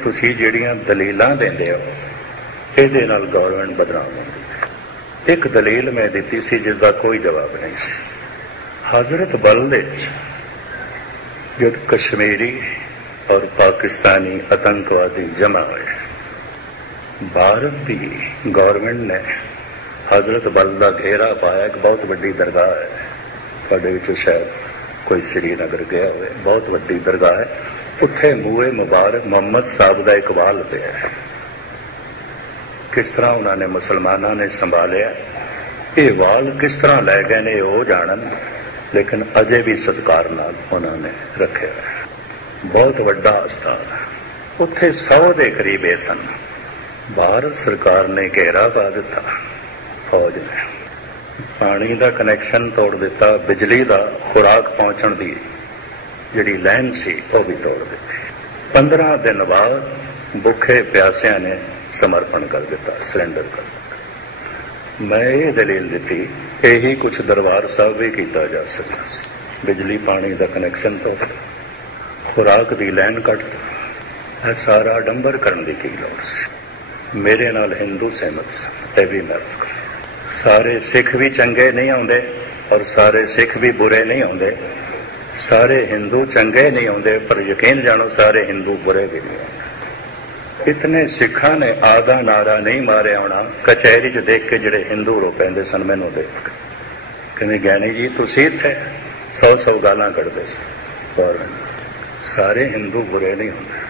ਤੁਸੀਂ ਜਿਹੜੀਆਂ ਦਲੀਲਾਂ ਦਿੰਦੇ ਹੋ, ਇਹਦੇ ਨਾਲ ਗਵਰਨਮੈਂਟ ਬਦਨਾਮ ਹੁੰਦੀ ਹੈ। ਇੱਕ ਦਲੀਲ ਮੈਂ ਦਿੱਤੀ ਸੀ ਜਿਸ ਦਾ ਕੋਈ ਜਵਾਬ ਨਹੀਂ ਸੀ। ਹਜ਼ਰਤ ਬਲ ਦੇ ਵਿੱਚ ਜਦ ਕਸ਼ਮੀਰੀ ਔਰ ਪਾਕਿਸਤਾਨੀ ਆਤੰਕਵਾਦੀ ਜਮਾ ਹੋਏ, ਭਾਰਤ ਦੀ ਗਵਰਨਮੈਂਟ ਨੇ ਹਜ਼ਰਤ ਬਲ ਦਾ ਘੇਰਾ ਪਾਇਆ, ਇੱਕ ਬਹੁਤ ਵੱਡੀ ਦਰਗਾਹ ਹੈ, ਸਾਡੇ ਵਿੱਚ ਸ਼ਾਇਦ ਕੋਈ ਸ੍ਰੀਨਗਰ ਗਿਆ ਹੋਵੇ, ਬਹੁਤ ਵੱਡੀ ਦਰਗਾਹ ਹੈ। ਉੱਥੇ ਮੂਏ ਮੁਬਾਰਕ ਮੁਹੰਮਦ ਸਾਹਿਬ ਦਾ ਇਕਬਾਲ ਪਿਆ ਹੈ। ਕਿਸ ਤਰ੍ਹਾਂ ਉਹਨਾਂ ਨੇ ਮੁਸਲਮਾਨਾਂ ਨੇ ਸੰਭਾਲਿਆ? ਇਹ ਵਾਲ ਕਿਸ ਤਰ੍ਹਾਂ ਲੈ ਗਏ ਨੇ ਉਹ ਜਾਣਨ, ਲੇਕਿਨ ਅਜੇ ਵੀ ਸਤਕਾਰ ਨਾਲ ਉਹਨਾਂ ਨੇ ਰੱਖਿਆ ਬਹੁਤ ਵੱਡਾ ਅਸਥਾਨ ਉੱਥੇ 100 ਦੇ ਕਰੀਬ ਇਹ ਸਨ। ਭਾਰਤ ਸਰਕਾਰ ਨੇ ਘੇਰਾ ਪਾ ਦਿੱਤਾ। ਫੌਜ ਨੇ ਪਾਣੀ ਦਾ ਕਨੈਕਸ਼ਨ ਤੋੜ ਦਿੱਤਾ, ਬਿਜਲੀ ਦਾ ਖੁਰਾਕ ਪਹੁੰਚਣ ਦੀ ਜਿਹੜੀ ਲਾਈਨ ਸੀ, ਉਹ ਵੀ ਤੋੜ ਦਿੱਤੀ। 15 ਦਿਨ ਬਾਅਦ ਭੁੱਖੇ ਪਿਆਸਿਆਂ ਨੇ ਸਮਰਪਣ ਕਰ ਦਿੱਤਾ ਸਰੈਂਡਰ ਕਰ ਦਿੱਤਾ। ਮੈਂ ਇਹ ਦਲੀਲ ਦਿੱਤੀ, ਇਹੀ ਕੁਝ ਦਰਬਾਰ ਸਾਹਿਬ ਵੀ ਕੀਤਾ ਜਾ ਸਕਦਾ ਸੀ। ਬਿਜਲੀ, ਪਾਣੀ ਦਾ ਕਨੈਕਸ਼ਨ ਤੋੜ ਖੁਰਾਕ ਦੀ ਲਾਈਨ ਕੱਟ ਇਹ ਸਾਰਾ ਡੰਬਰ ਕਰਨ ਦੀ ਕੀ ਲੋੜ ਸੀ? ਮੇਰੇ ਨਾਲ ਹਿੰਦੂ ਸਹਿਮਤ ਸਨ ਇਹ ਵੀ ਮੈਂ ਸਾਰੇ ਸਿੱਖ ਵੀ ਚੰਗੇ ਨਹੀਂ ਆਉਂਦੇ ਔਰ ਸਾਰੇ ਸਿੱਖ ਵੀ ਬੁਰੇ ਨਹੀਂ ਆਉਂਦੇ। ਸਾਰੇ ਹਿੰਦੂ ਚੰਗੇ ਨਹੀਂ ਆਉਂਦੇ, ਪਰ ਯਕੀਨ ਜਾਣੋ ਸਾਰੇ ਹਿੰਦੂ ਬੁਰੇ ਵੀ ਨਹੀਂ ਇਤਨੇ ਸਿੱਖਾਂ ਨੇ ਆਦਾ ਨਾਰਾ ਨਹੀਂ ਮਾਰਿਆ ਹੋਣਾ, ਕਚਹਿਰੀ 'ਚ ਦੇਖ ਕੇ ਜਿਹੜੇ ਹਿੰਦੂ ਰੋ ਪੈਂਦੇ ਸਨ, ਮੈਨੂੰ ਦੇਖ ਕਹਿੰਦੇ ਗਿਆਨੀ ਜੀ, ਤੁਸੀਂ ਇੱਥੇ ਸੌ ਸੌ ਗਾਲਾਂ ਕੱਢਦੇ ਸੀ। ਔਰ ਸਾਰੇ ਹਿੰਦੂ ਬੁਰੇ ਨਹੀਂ ਹੁੰਦੇ।